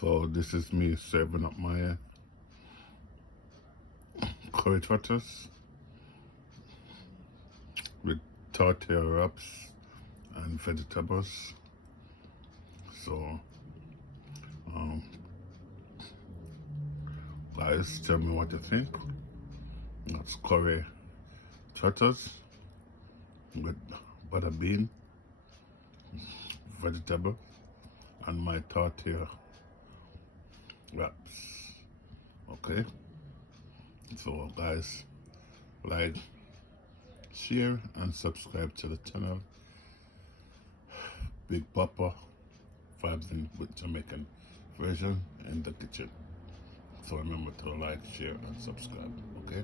So this is me serving up my curry trotters with tortilla wraps and vegetables. So um, guys, tell me what you think. That's curry trotters with butter bean, vegetable, and my tortilla wraps. Okay, so guys, like, share and subscribe to the channel. Big Papa vibes in with Jamaican version in the kitchen. So remember to like, share and subscribe. Okay.